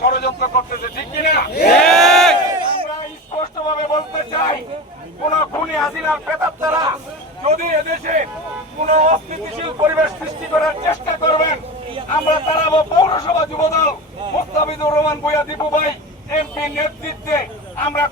ষড়যন্ত্র করতেছে, ঠিক কিনা? আমরা স্পষ্টভাবে বলতে চাই, কোন খুনি হাসিনার প্রেতাত্মারা যদি এদেশে কোন অস্থিতিশীল পরিবেশ সৃষ্টি করার চেষ্টা করবেন, আমরা তারাবো পৌরসভা যুবদল মুস্তাফিজুর রহমান ভূঁইয়া দীপু ভাই এমপি নেতৃত্বে আমরা